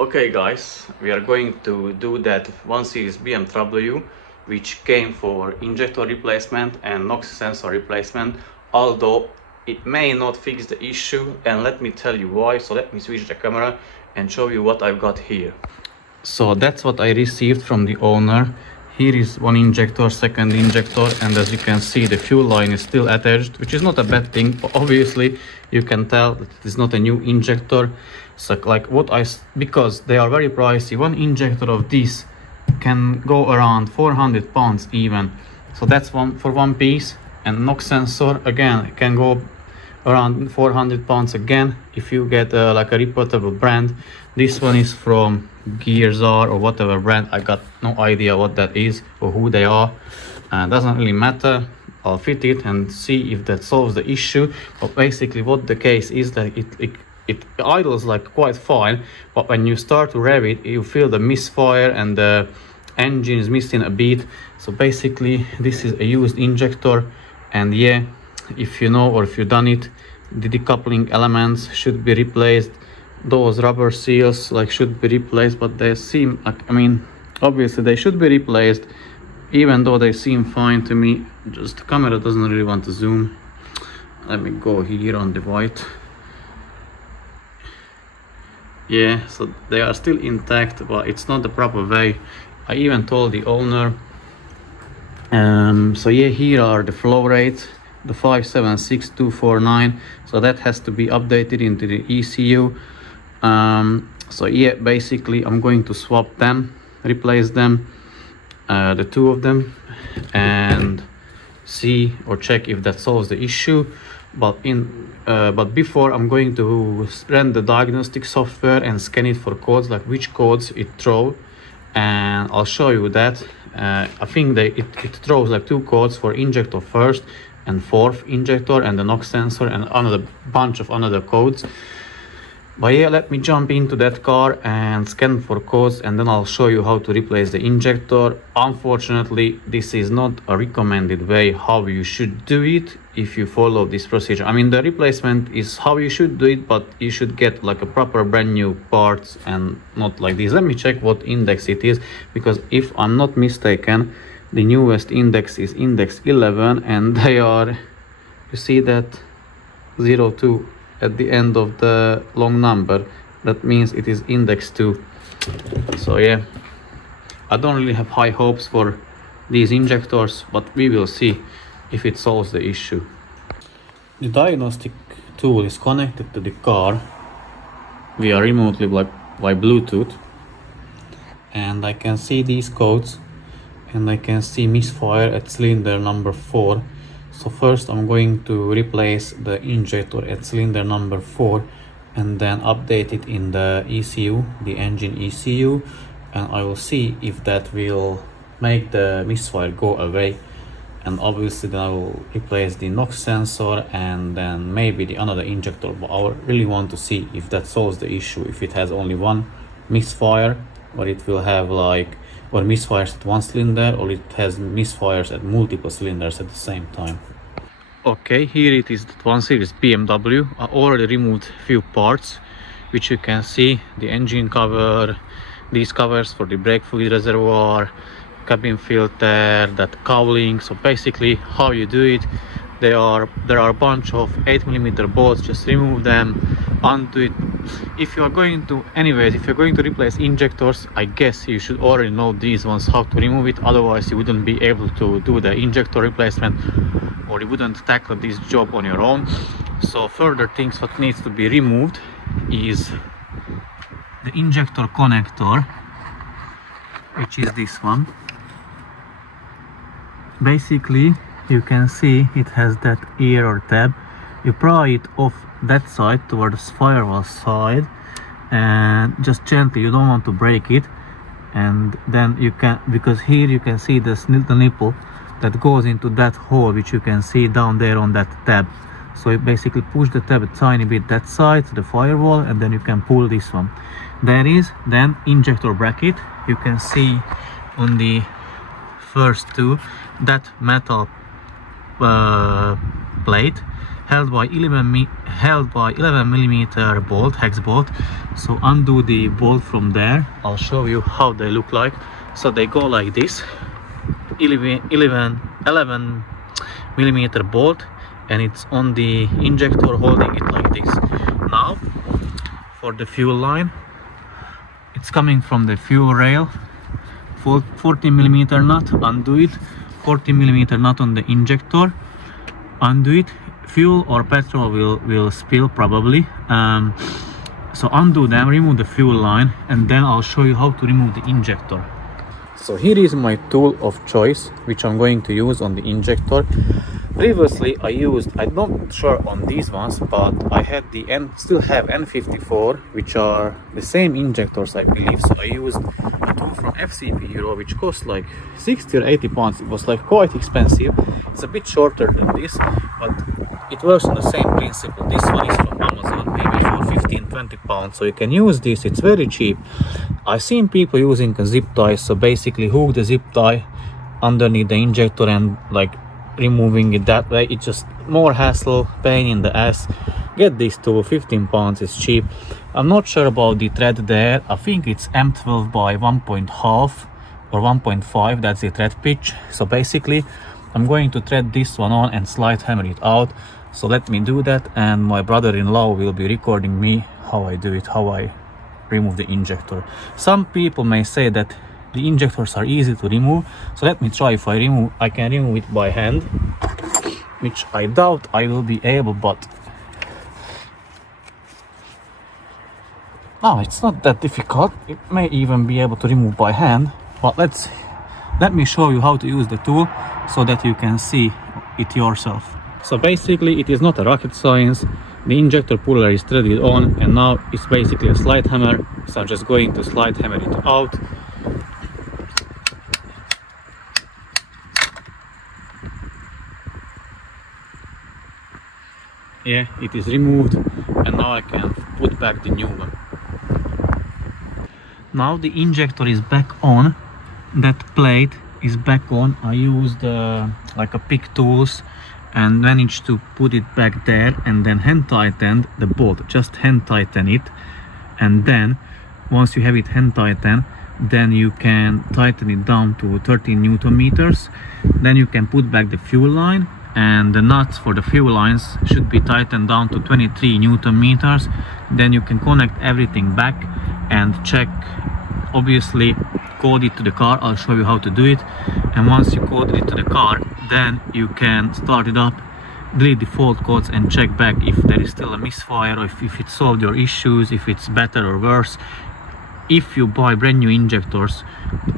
Okay guys, we are going to do that 1 series BMW which came for injector replacement and NOx sensor replacement, although it may not fix the issue, and let me tell you why. So let me switch the camera and show you what I've got here. So that's what I received from the owner. Here is one injector, second injector, and as you can see the fuel line is still attached, which is not a bad thing. Obviously you can tell that it is not a new injector. So like because they are very pricey, one injector of this can go around 400 pounds even. So that's one for one piece, and NOx sensor again can go around 400 pounds again if you get like a reputable brand. This one is from Gearzar or whatever brand. I got no idea what that is or who they are. Doesn't really matter. I'll fit it and see if that solves the issue. But basically what the case is that it idles like quite fine, but when you start to rev it, you feel the misfire and the engine is missing a beat. So basically this is a used injector, and yeah, if you know or if you've done it, the decoupling elements should be replaced. Those rubber seals like should be replaced, but they seem like, I mean, obviously they should be replaced, even though they seem fine to me. Just the camera doesn't really want to zoom. Let me go here on the white. Yeah, so they are still intact, but it's not the proper way. I even told the owner. So yeah, here are the flow rates, the 576249. So that has to be updated into the ECU. So yeah, basically I'm going to swap them, replace them, the two of them, and see or check if that solves the issue. But before, I'm going to run the diagnostic software and scan it for codes, like which codes it throws, and I'll show you that. I think it throws like two codes for injector first and fourth injector and the NOx sensor and another bunch of another codes. But yeah, let me jump into that car and scan for codes, and then I'll show you how to replace the injector. Unfortunately, this is not a recommended way how you should do it if you follow this procedure. I mean, the replacement is how you should do it, but you should get like a proper brand new parts and not like this. Let me check what index it is, because if I'm not mistaken, the newest index is index 11, and they are, you see that 02 at the end of the long number. That means it is index 2. So yeah, I don't really have high hopes for these injectors, but we will see if it solves the issue. The diagnostic tool is connected to the car via remotely by Bluetooth, and I can see these codes, and I can see misfire at cylinder number 4. So first I'm going to replace the injector at cylinder number 4 and then update it in the ECU, the engine ECU, and I will see if that will make the misfire go away. And obviously then I will replace the NOx sensor and then maybe the another injector, but I really want to see if that solves the issue, if it has only one misfire, or it will have like, or misfires at one cylinder, or it has misfires at multiple cylinders at the same time. Okay, here it is, that 1 series BMW. I already removed few parts, which you can see: the engine cover, these covers for the brake fluid reservoir, cabin filter, that cowling. So basically how you do it, there are a bunch of 8mm bolts. Just remove them, undo it. If you're going to replace injectors, I guess you should already know these ones, how to remove it. Otherwise you wouldn't be able to do the injector replacement, or you wouldn't tackle this job on your own. So further things what needs to be removed is the injector connector, which is this one. Basically you can see it has that ear or tab. You pry it off that side towards firewall side, and just gently, you don't want to break it. And then you can, because here you can see the nipple that goes into that hole, which you can see down there on that tab. So you basically push the tab a tiny bit that side to the firewall, and then you can pull this one. There is then injector bracket. You can see on the first two that metal plate, held by 11 millimeter bolt, hex bolt. So undo the bolt from there. I'll show you how they look like. So they go like this, 11 millimeter bolt, and it's on the injector holding it like this. Now for the fuel line, it's coming from the fuel rail, 14 millimeter nut, undo it, 14 millimeter nut on the injector, undo it. Fuel or petrol will spill probably, so undo them, remove the fuel line, and then I'll show you how to remove the injector. So here is my tool of choice, which I'm going to use on the injector. Previously I'm not sure on these ones, but I had still have N44, which are the same injectors, I believe. So I used a tool from FCP Euro, which cost like 60 or 80 pounds. It was like quite expensive. It's a bit shorter than this, but it works on the same principle. This one is from Amazon, maybe for 15-20 pounds. So you can use this, it's very cheap. I've seen people using a zip tie, so basically hook the zip tie underneath the injector and like removing it that way. It's just more hassle, pain in the ass. Get this tool, 15 pounds, it's cheap. I'm not sure about the thread there. I think it's M12 by 1.5 or 1.5, that's the thread pitch. So basically I'm going to thread this one on and slide hammer it out. So let me do that, and my brother-in-law will be recording me how I do it, how I remove the injector. Some people may say that the injectors are easy to remove, so let me try. If I can remove it by hand, which I doubt I will be able, but no, it's not that difficult. It may even be able to remove by hand, but let me show you how to use the tool so that you can see it yourself. So basically it is not a rocket science. The injector puller is threaded on, and now it's basically a slide hammer. So I'm just going to slide hammer it out. Yeah, it is removed, and now I can put back the new one. Now the injector is back on, that plate is back on. I used like a pick tools and managed to put it back there, and then hand tightened the bolt. Just hand tighten it, and then once you have it hand tightened, then you can tighten it down to 13 Newton meters. Then you can put back the fuel line, and the nuts for the fuel lines should be tightened down to 23 Newton meters. Then you can connect everything back and check, obviously code it to the car. I'll show you how to do it. And once you code it to the car, then you can start it up, delete the fault codes, and check back if there is still a misfire, or if it solved your issues, if it's better or worse. If you buy brand new injectors,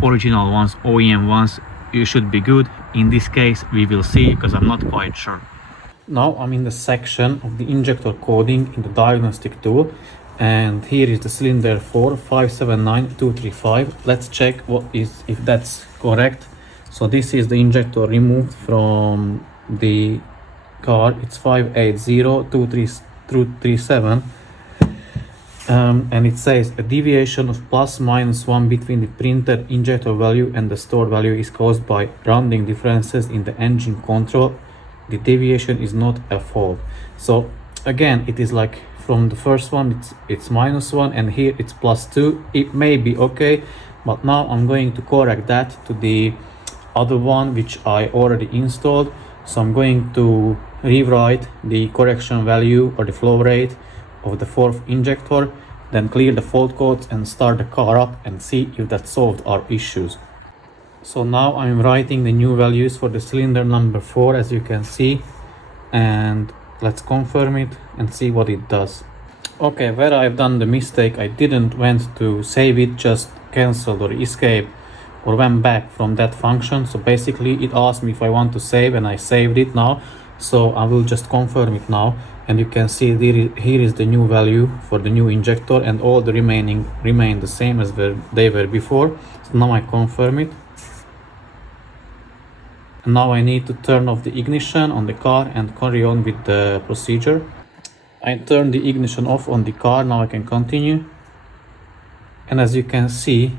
original ones, OEM ones, you should be good. In this case we will see, because I'm not quite sure. Now I'm in the section of the injector coding in the diagnostic tool, and here is the cylinder 4579235. Let's check if that's correct. So this is the injector removed from the car. It's 5802337, and it says a deviation of ±1 between the printed injector value and the stored value is caused by rounding differences in the engine control. The deviation is not a fault. So again, it is like from the first one it's -1, and here it's +2. It may be okay, but now I'm going to correct that to the other one which I already installed. So I'm going to rewrite the correction value or the flow rate of the fourth injector, then clear the fault codes and start the car up and see if that solved our issues. So now I'm writing the new values for the cylinder number 4, as you can see, and let's confirm it and see what it does. Okay, where I've done the mistake, I didn't went to save it, just cancelled or escape or went back from that function. So basically it asked me if I want to save, and I saved it now. So I will just confirm it now, and you can see here is the new value for the new injector, and all the remaining remain the same as they were before. So now I confirm it. And now I need to turn off the ignition on the car and carry on with the procedure. I turned the ignition off on the car. Now I can continue, and as you can see,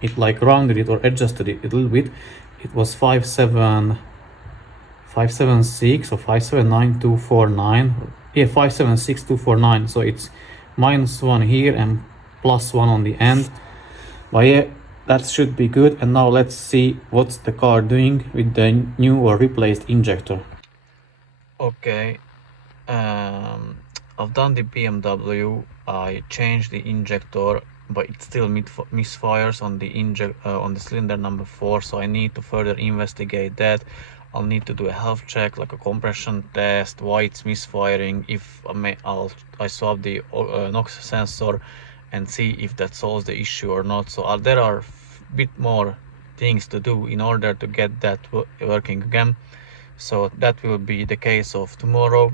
it like rounded it or adjusted it a little bit. It was 575 576 or 579249. Yeah, 576249. So it's -1 here and +1 on the end. But yeah, that should be good. And now let's see what's the car doing with the new or replaced injector. Okay, I've done the BMW. I changed the injector, but it still misfires on the on the cylinder number 4. So I need to further investigate that. I'll need to do a health check, like a compression test, why it's misfiring. If I swap the NOx sensor and see if that solves the issue or not. So there are bit more things to do in order to get that working again. So that will be the case of tomorrow.